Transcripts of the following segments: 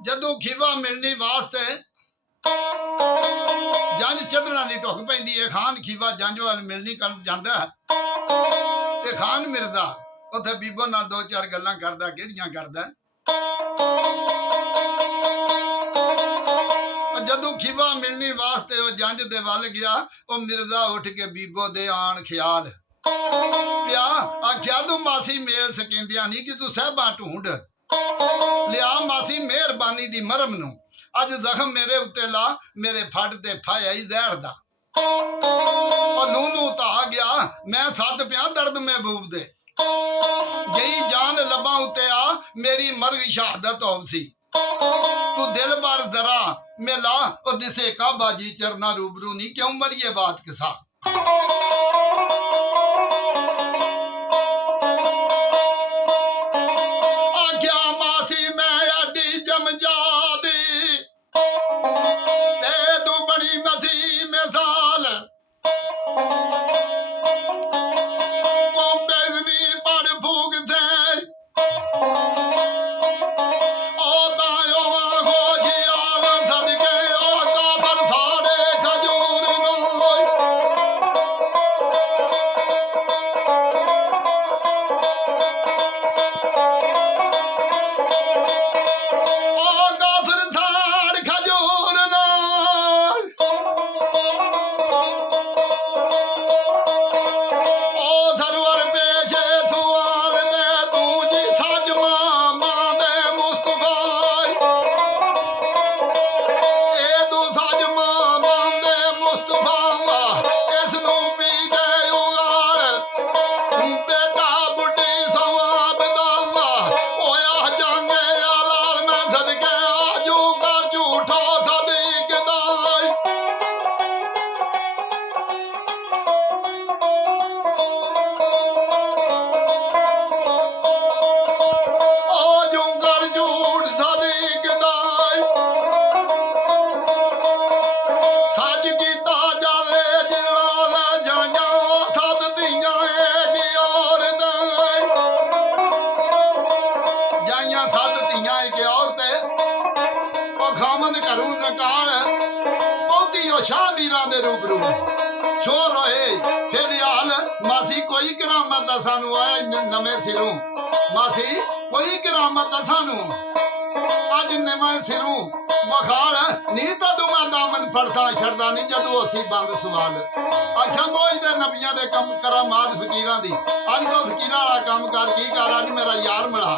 जदों खीवा मिलने वास्ते जंज चदना की ढुक पैंदी है। खान खीवा जंज वाल मिलनी कर जांदा ते खान मिर्जा उत्थे बीबो नाल दो चार गल्लां करदा। किहड़ियां करदा? जदों खीवा मिलने वास्ते वो जंज दे वल गया, वो मिर्जा उठ के बीबो दे आन ख्याल पिया आख्या तू मासी मेल सकेंदिया नहीं कि तू सहबा ढूंढ लिया। मासी मेहरबानी दी मरम नू अज जख्म मेरे उत्ते ला, मेरे फट ते फाया ही जहर दा। नू नू ता गया मैं सद पिया दर्द महबूब दे। जही जान लबा उत्ते आ मेरी मर्ग शहादत हो सी। तू दिल बार जरा मेला ओ दिसे काबा जी चरना रूबरू नहीं क्यों मरिए बात किसा। शोर होए फिर हाल मासी कोई करामत सानू आया नवे सिरों। मासी कोई करामत सानू अज नवे सिरों बखाल नहीं तो दुमा दामन फड़सा छड़दा नहीं जदों असी बंद सवाल। अच्छा मौज दे नबियां दे कम करामात फकीरां दी अज तो फकीरां वाला काम कर की कर अज मेरा यार मिला।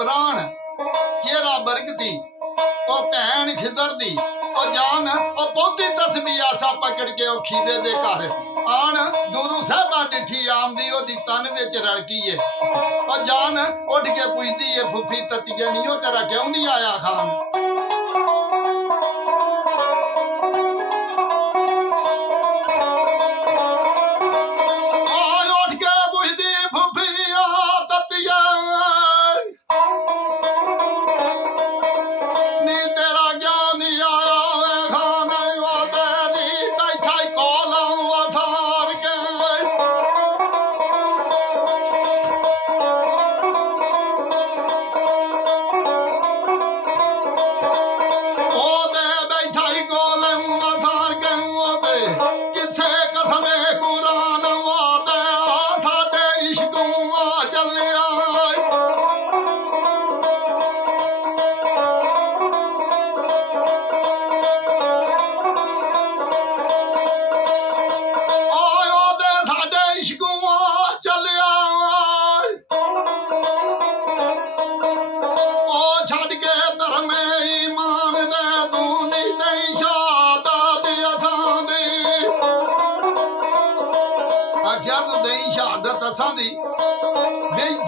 प्राण चेहरा बरगदी ओ भैन खिदर दी ओ जान ओ बहुती तस्बीह आसा पकड़ के ओ खीदे दे घर ਆਣ ਦੂਰੂ ਸਾਹਿਬਾਂ ਡਿੱਠੀ ਆਮਦੀ ਉਹਦੀ ਤਨ ਵਿੱਚ ਰਲਕੀ ਏ ਉਹ ਜਾਨ ਉੱਠ ਕੇ ਪੁੱਛਦੀ ਏ ਫੁੱਫੀ ਤਤੀਏ ਨੀ ਉਹ ਤੇਰਾ ਕਿਉਂ ਨਹੀਂ ਆਇਆ ਖਾਨ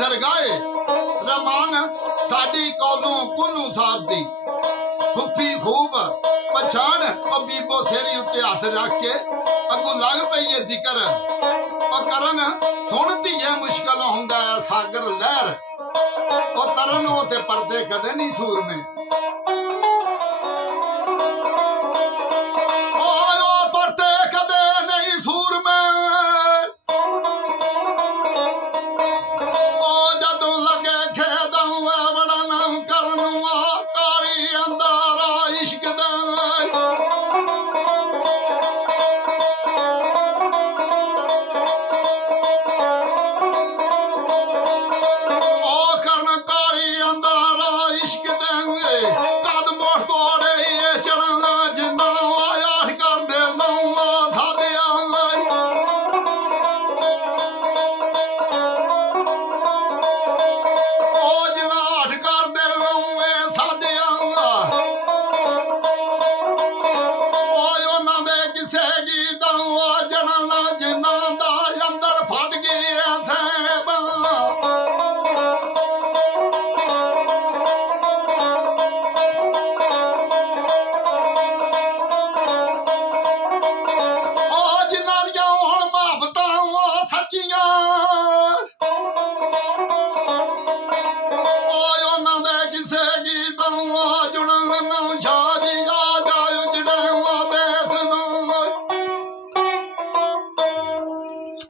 ਦਰਗਾਹੇ ਰਮਾਨ ਸਾਡੀ ਕੋਲੋਂ ਕੁੱਲੂ ਸਾਹਿਬ ਦੀ ਫੁੱਫੀ ਖੂਬ ਪਛਾਣ ਉਹ ਬੀਬੋ ਸੇਰੀ ਉੱਤੇ ਹੱਥ ਰੱਖ ਕੇ ਅੱਗੋਂ ਲੱਗ ਪਈ ਏ ਜ਼ਿਕਰ ਉਹ ਕਰਨ ਸੁਣਦੀ ਏ ਮੁਸ਼ਕਲ ਹੁੰਦਾ ਹੈ ਸਾਗਰ ਲਹਿਰ ਉਹ ਤਰਨ ਉਹ ਤੇ ਪਰਦੇ ਕਦੇ ਨਹੀਂ ਸੂਰਮੇ